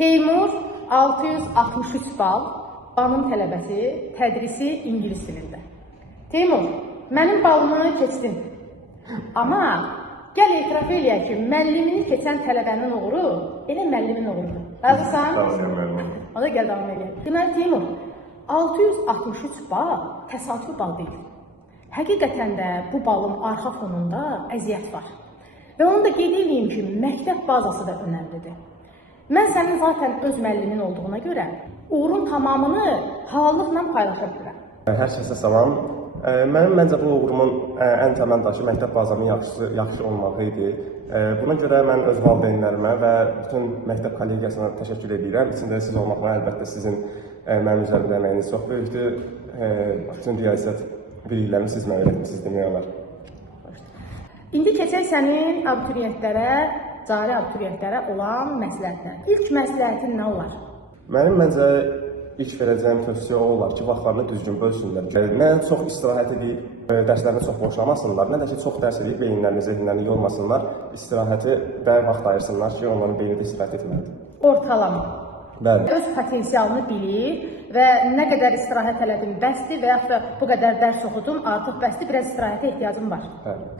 Teymur 663 bal, qanun tələbəsi, tədrisi ingilis dilində. Teymur, mənim balımı keçdin. Amma gəl etiraf eləyək ki, müəllimini keçən tələbənin uğuru elə müəllimin uğurudur. Razısan? Razıyam müəllim. O da gəl davam eləyək. Deməli Teymur, 663 bal təsadüfi bal deyil. Həqiqətən də bu balın arxa fonunda əziyyət var. Və onu da qeyd edeyim ki, məktəb bazası da önəmlidir. Mən sənin zaten öz müəllimin olduğuna görə uğurun tamamını halallıqla paylaşa bilirəm. Hər kəsə salam. Mənim məncə bu uğurumun ən təməl daşı məktəb bazamın yaxşı olmağı idi. Buna görə mən öz valideynlərimə və bütün məktəb kollegiyasına təşəkkür edirəm. İçində siz olmaqla əlbəttə sizin mənim üzərimdə əməyiniz çox böyükdür. Bütün riyaziyyat biliklərimi siz mənə öyrətmisiniz demək olar. İndi keçək sənin abituriyentlərə, cari abituriyentlərə olan məsləhətlər. İlk məsləhətin nə olar? Mənim məncə ilk verəcəyim tövsiyə o olar ki, vaxtlarını düzgün bölsünlər. Nə çox istirahət edib, dərslərini çox boşlamasınlar, nə də ki, çox dərs edib beyinlərini, zehinlərini yormasınlar, istirahəti və vaxt ayırsınlar ki, onların beyni də istirahət etməlidir. Ortalama. Bəli. Öz potensialını bilir və nə qədər istirahət elədim bəsdir və yaxud da bu qədər dərs oxudum, artıq bəsdir, biraz istirahətə ehtiyacım var. Bəli.